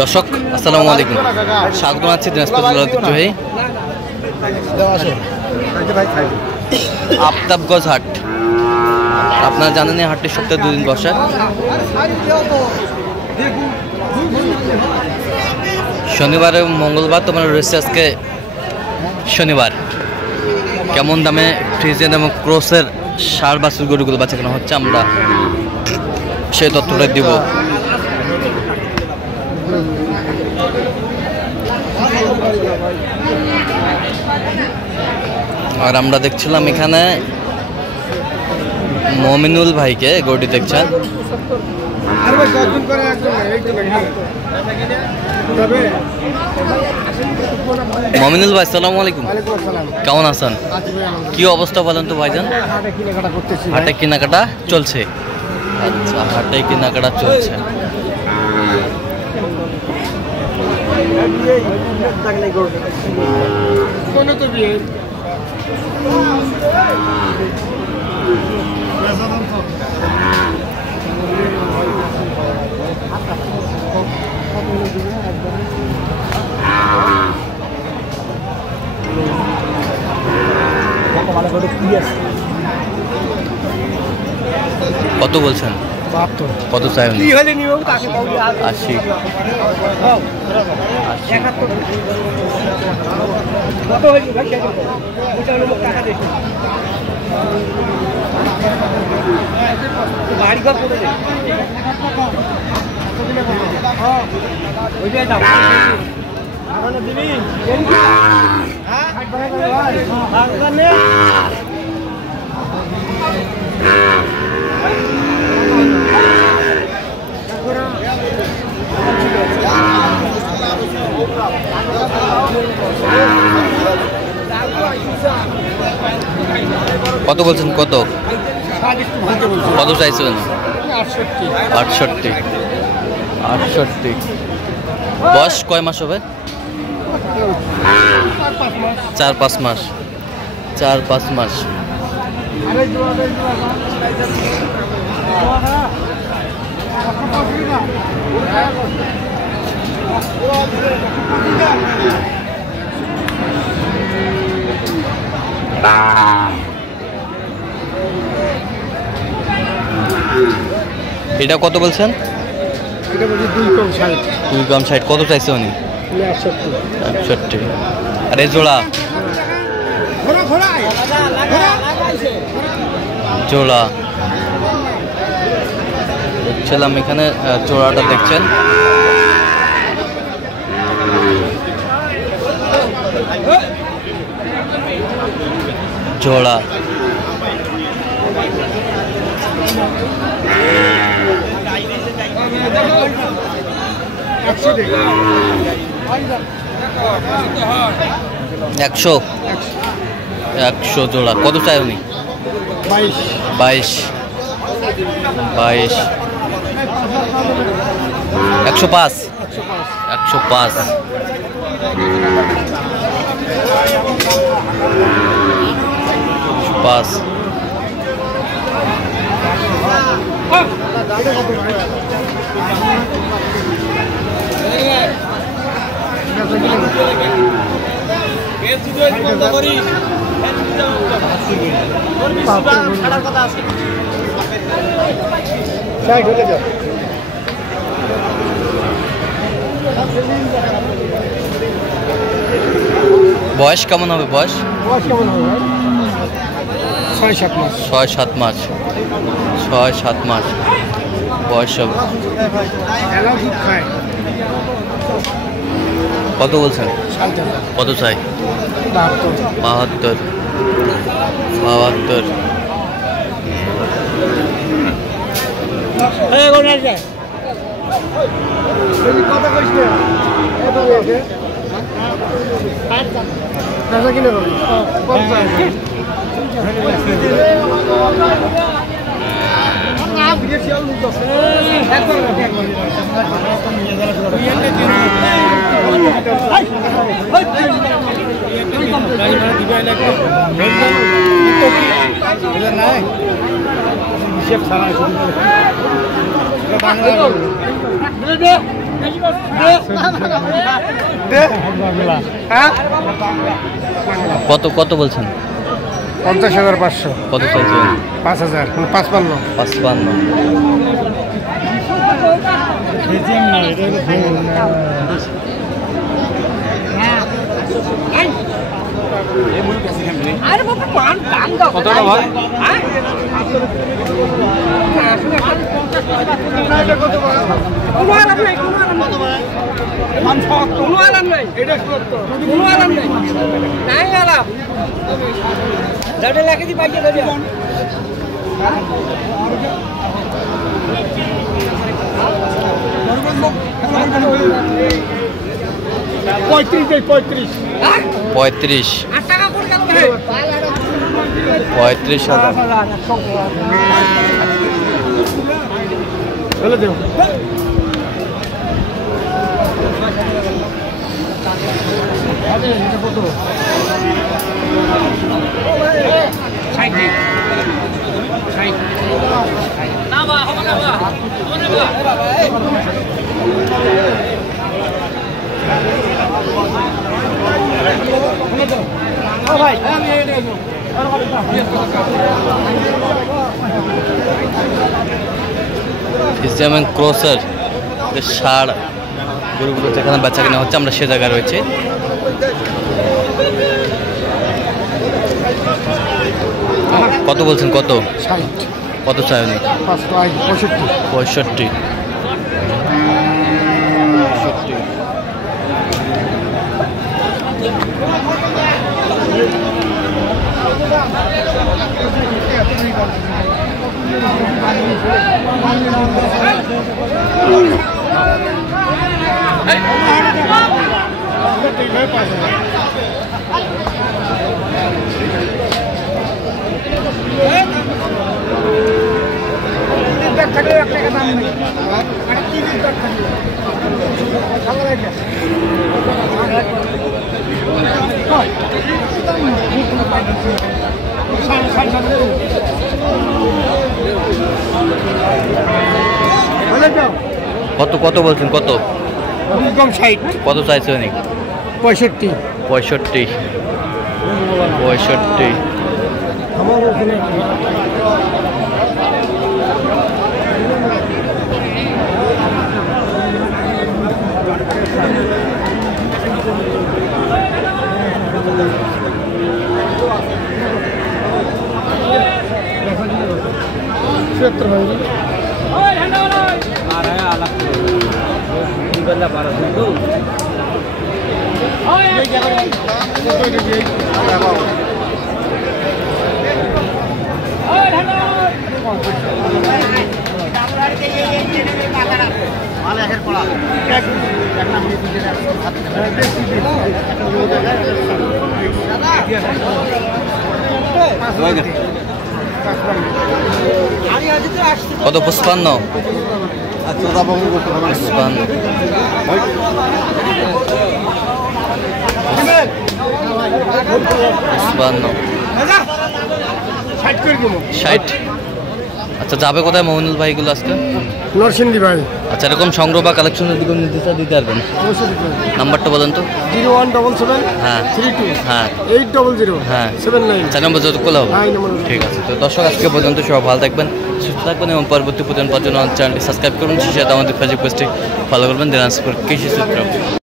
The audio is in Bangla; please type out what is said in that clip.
দর্শক আসসালামু আলাইকুম, স্বাগত জানাচ্ছি দিনাজপুর জেলার ঐতিহ্যবাহী আফতাবগঞ্জ হাট। আপনারা জানেন এই হাটটি সপ্তাহে 2 দিন বসে। শনিবার এবং মঙ্গলবার তোমার রয়েছে আজকে শনিবার। কেমন দামে ফ্রিজেন এবং ক্রসের সার বাছুর গরুগুলো বাচ্চা কেনা হচ্ছে আমরা সেই তথ্যটা দিব। আর আমরা দেখছিলাম এখানে মমিনুল ভাইকে, গরুটি দেখছেন। মমিনুল ভাই আসসালামু আলাইকুম, কেমন আছেন? কি অবস্থা বলেন তো ভাইজান? হাটে কেনাকাটা চলছে। আচ্ছা, হাটে কেনাকাটা চলছে। কত বলছেন? কত চাই? 80। কত বলছেন? কত কত চাইছেন? 68। বয়স কয় মাস হবে? 4-5 মাস। 4-5 মাস। এটা কত বলছেন? 2 কম 60। কত চাইছে উনি? 68। আর এই জোড়া? জোড়া দেখছিলাম এখানে, জোড়াটা দেখছেন। জোড়া একশো জোড়া। কত চাই উনি? 22। 105। 105। বয়স কেমন হবে? বয়স 6-7 মাস। 6-7 মাস। 6-7 মাস বয়স হবে। কত বলছেন? কত চাই? 72। হিসেব ছাড়া কত কত বলছেন? 50,500। কত চাইছেন? 5,000, 55। 55। কতটা ভাই? পঁয়ত্রিশ 35,000। ফ্রিজিয়ান ক্রসের যে ষাঁড় গরুগুলো যেখানে বেচা কেনা হচ্ছে, আমরা সে জায়গায় রয়েছে। কত বলছেন? কত 60। কত চাই উনি? 65। কত কত বলছেন? কত? কম 60। কত চাইছে উনি? 65। 65। আমার ওখানে কত? 55। 60। আচ্ছা, যাবে কোথায় মমিনুল ভাই এগুলো আজকে? নরসিংদী ভাই। আচ্ছা, এরকম সংগ্রহ বা কালেকশনের দিকে দিতে পারবেন? নাম্বারটা বলেন তো। 0177 হ্যাঁ 32 হ্যাঁ 800 হ্যাঁ 79। 4 নম্বর যত খোলা হবে। ঠিক আছে। তো দর্শক, আজকে পর্যন্ত সবাই ভালো থাকবেন, সুস্থ থাকবেন এবং পরবর্তী পর্যন্ত চ্যানেলটি সাবস্ক্রাইব করুন। সেই সাথে আমাদের ফেসবুক পেজটি ফলো করবেন। দিনাজপুর কৃষি সূত্র।